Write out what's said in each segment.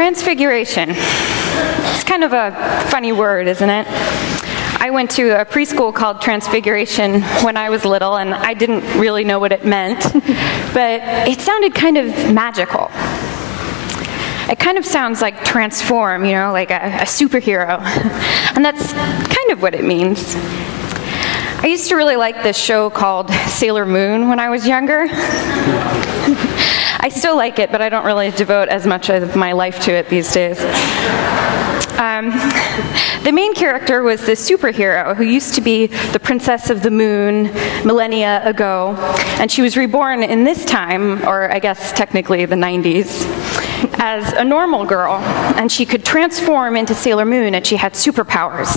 Transfiguration. It's kind of a funny word, isn't it? I went to a preschool called Transfiguration when I was little, and I didn't really know what it meant, but it sounded kind of magical. It kind of sounds like transform, you know, like a superhero, and that's kind of what it means. I used to really like this show called Sailor Moon when I was younger. I still like it, but I don't really devote as much of my life to it these days. The main character was this superhero who used to be the princess of the moon millennia ago, and she was reborn in this time, or I guess technically the 90s, as a normal girl, and she could transform into Sailor Moon, and she had superpowers.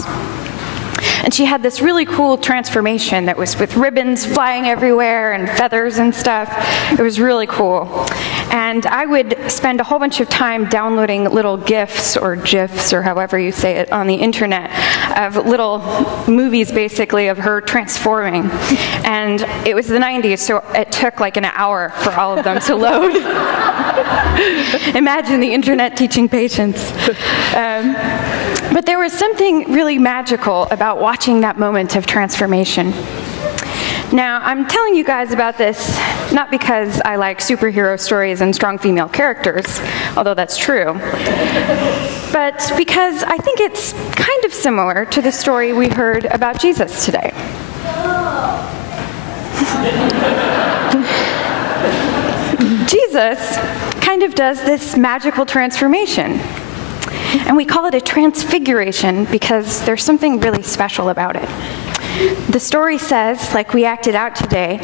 And she had this really cool transformation that was with ribbons flying everywhere and feathers and stuff. It was really cool. And I would spend a whole bunch of time downloading little GIFs or GIFs or however you say it on the internet of little movies basically of her transforming. And it was the 90s, so it took like an hour for all of them to load. Imagine the internet teaching patience. But there was something really magical about watching that moment of transformation. Now, I'm telling you guys about this not because I like superhero stories and strong female characters, although that's true, but because I think it's kind of similar to the story we heard about Jesus today. Jesus kind of does this magical transformation. And we call it a transfiguration because there's something really special about it. The story says, like we acted out today,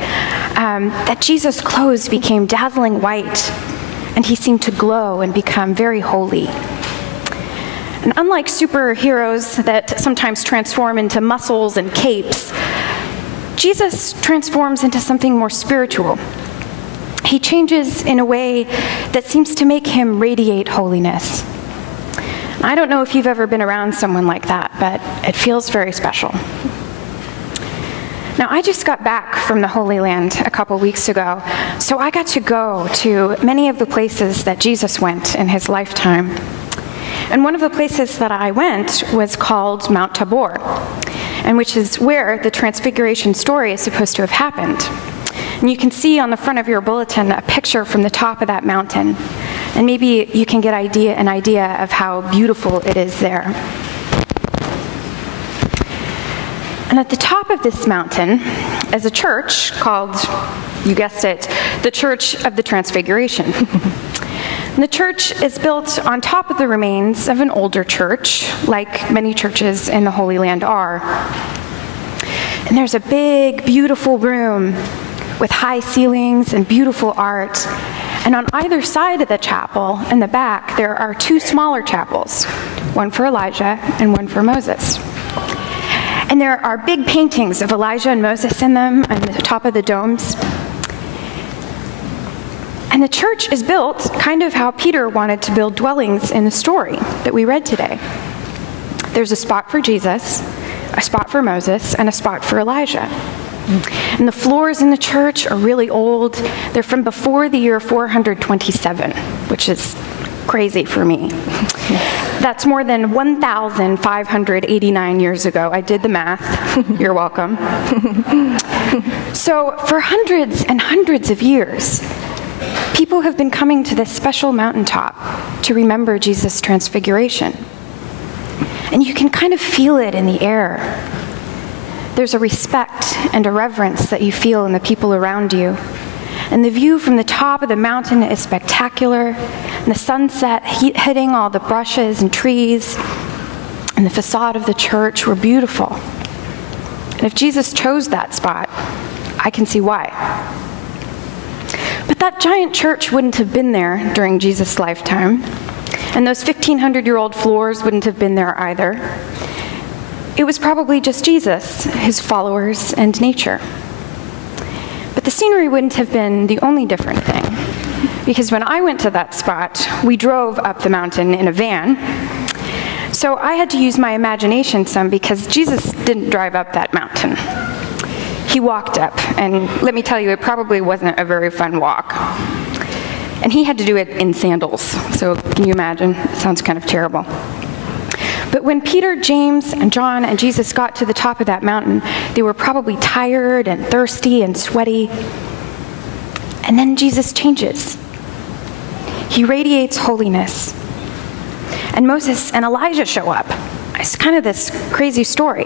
that Jesus' clothes became dazzling white, and he seemed to glow and become very holy. And unlike superheroes that sometimes transform into muscles and capes, Jesus transforms into something more spiritual. He changes in a way that seems to make him radiate holiness. I don't know if you've ever been around someone like that, but it feels very special. Now, I just got back from the Holy Land a couple weeks ago, so I got to go to many of the places that Jesus went in his lifetime. And one of the places that I went was called Mount Tabor, and which is where the Transfiguration story is supposed to have happened. And you can see on the front of your bulletin a picture from the top of that mountain. And maybe you can get an idea of how beautiful it is there. And at the top of this mountain is a church called, you guessed it, the Church of the Transfiguration. And the church is built on top of the remains of an older church, like many churches in the Holy Land are. And there's a big, beautiful room with high ceilings and beautiful art. And on either side of the chapel, in the back, there are two smaller chapels, one for Elijah and one for Moses. And there are big paintings of Elijah and Moses in them on the top of the domes. And the church is built kind of how Peter wanted to build dwellings in the story that we read today. There's a spot for Jesus, a spot for Moses, and a spot for Elijah. And the floors in the church are really old. They're from before the year 427, which is crazy for me. That's more than 1,589 years ago. I did the math. You're welcome. So for hundreds and hundreds of years, people have been coming to this special mountaintop to remember Jesus' transfiguration. And you can kind of feel it in the air. There's a respect and a reverence that you feel in the people around you. And the view from the top of the mountain is spectacular. And the sunset hitting all the brushes and trees and the facade of the church were beautiful. And if Jesus chose that spot, I can see why. But that giant church wouldn't have been there during Jesus' lifetime. And those 1,500-year-old floors wouldn't have been there either. It was probably just Jesus, his followers, and nature. But the scenery wouldn't have been the only different thing, because when I went to that spot, we drove up the mountain in a van. So I had to use my imagination some because Jesus didn't drive up that mountain. He walked up, and let me tell you, it probably wasn't a very fun walk. And he had to do it in sandals. So can you imagine? It sounds kind of terrible. But when Peter, James, and John and Jesus got to the top of that mountain, they were probably tired and thirsty and sweaty. And then Jesus changes. He radiates holiness. And Moses and Elijah show up. It's kind of this crazy story.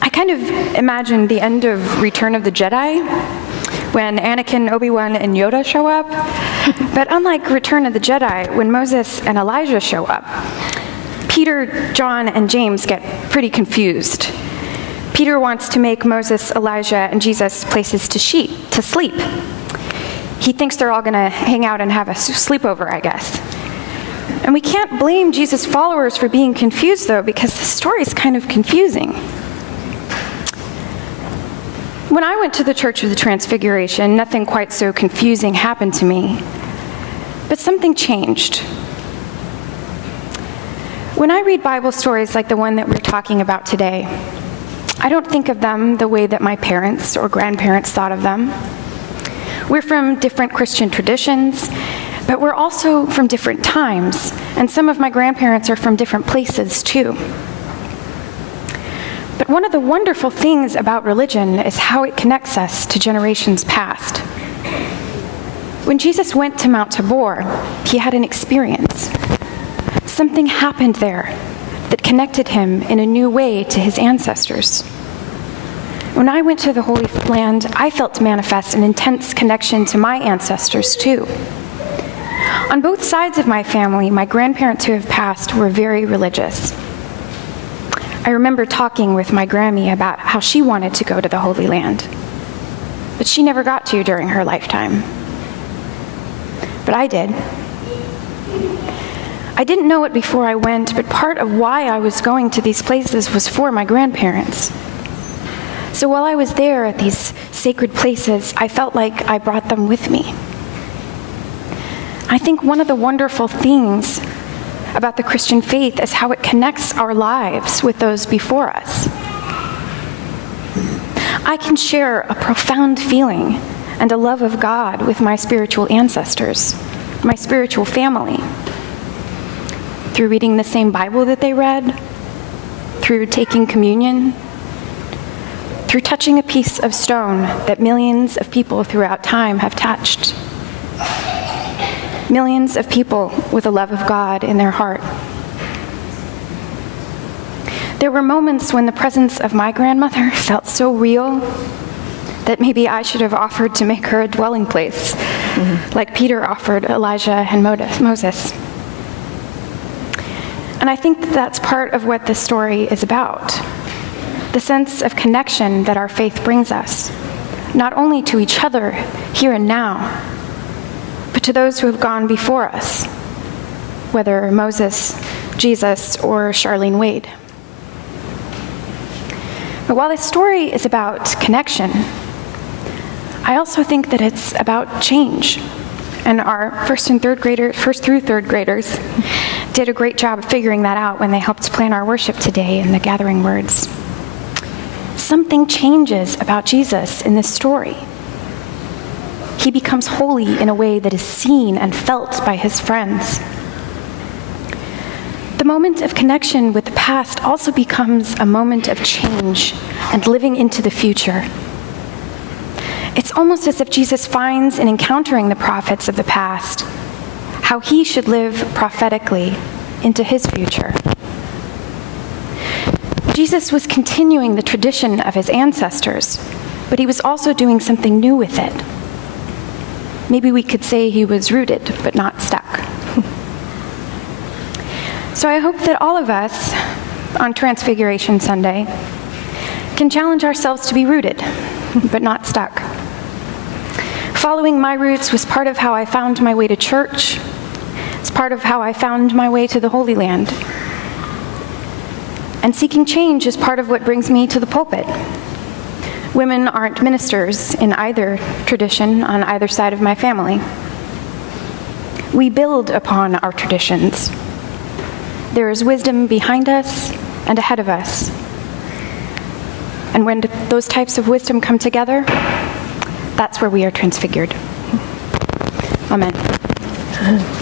I kind of imagine the end of Return of the Jedi, when Anakin, Obi-Wan, and Yoda show up. But unlike Return of the Jedi, when Moses and Elijah show up, Peter, John, and James get pretty confused. Peter wants to make Moses, Elijah, and Jesus places to sleep. He thinks they're all going to hang out and have a sleepover, I guess. And we can't blame Jesus' followers for being confused, though, because the story is kind of confusing. When I went to the Church of the Transfiguration, nothing quite so confusing happened to me. But something changed. When I read Bible stories like the one that we're talking about today, I don't think of them the way that my parents or grandparents thought of them. We're from different Christian traditions, but we're also from different times, and some of my grandparents are from different places too. But one of the wonderful things about religion is how it connects us to generations past. When Jesus went to Mount Tabor, he had an experience. Something happened there that connected him in a new way to his ancestors. When I went to the Holy Land, I felt manifest an intense connection to my ancestors too. On both sides of my family, my grandparents who have passed were very religious. I remember talking with my Grammy about how she wanted to go to the Holy Land, but she never got to during her lifetime. But I did. I didn't know it before I went, but part of why I was going to these places was for my grandparents. So while I was there at these sacred places, I felt like I brought them with me. I think one of the wonderful things about the Christian faith is how it connects our lives with those before us. I can share a profound feeling and a love of God with my spiritual ancestors, my spiritual family, through reading the same Bible that they read, through taking communion, through touching a piece of stone that millions of people throughout time have touched. Millions of people with a love of God in their heart. There were moments when the presence of my grandmother felt so real that maybe I should have offered to make her a dwelling place, like Peter offered Elijah and Moses. And I think that's part of what this story is about. The sense of connection that our faith brings us, not only to each other here and now, but to those who have gone before us, whether Moses, Jesus, or Charlene Wade. But while this story is about connection, I also think that it's about change. And our first through third graders did a great job of figuring that out when they helped plan our worship today in the gathering words. Something changes about Jesus in this story. He becomes holy in a way that is seen and felt by his friends. The moment of connection with the past also becomes a moment of change and living into the future. It's almost as if Jesus finds in encountering the prophets of the past how he should live prophetically into his future. Jesus was continuing the tradition of his ancestors, but he was also doing something new with it. Maybe we could say he was rooted, but not stuck. So I hope that all of us on Transfiguration Sunday can challenge ourselves to be rooted, but not stuck. Following my roots was part of how I found my way to church. It's part of how I found my way to the Holy Land. And seeking change is part of what brings me to the pulpit. Women aren't ministers in either tradition on either side of my family. We build upon our traditions. There is wisdom behind us and ahead of us. And when those types of wisdom come together, that's where we are transfigured. Amen.